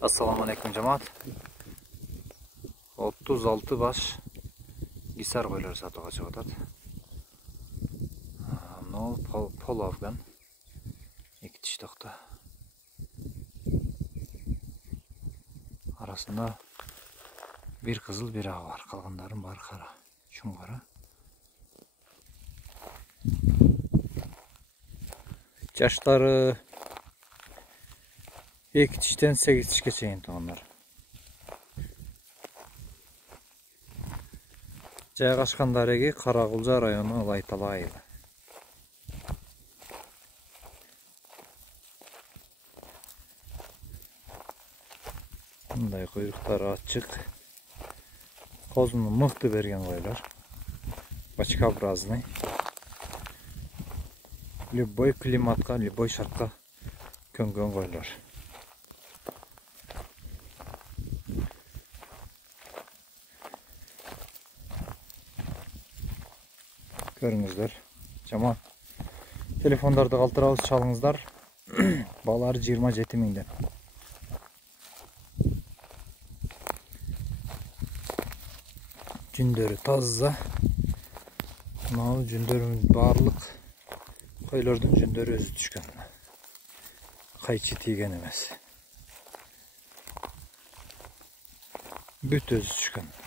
Assalamu alaikum cemaat. 36 baş gisar koyuları satığa çıkıdat. No pol afgan. İki diş takta. Arasında bir kızıl bir ağ var. Kalganların var kara. Şun kara. Yaşları 2 dişten 8 dişke çeyin onlar. Жайгашкандары Каракулжа району Лайтала айылы. Мындай куйруктары ачык. Козуну мыкты берген койлор. Бочкообразный. Любой климатка, любой шартка көнгөн койлор. Көрүңүздөр. Жаман. Телефондорду калтырабыз, чалыңыздар. Балары 27 миңден. Жүндөрү таза. Мынау жүндөрүн барлык койлордун жүндөрү өзү түшкөн. Кайчы тийген эмес. Бүт өзү түшкөн.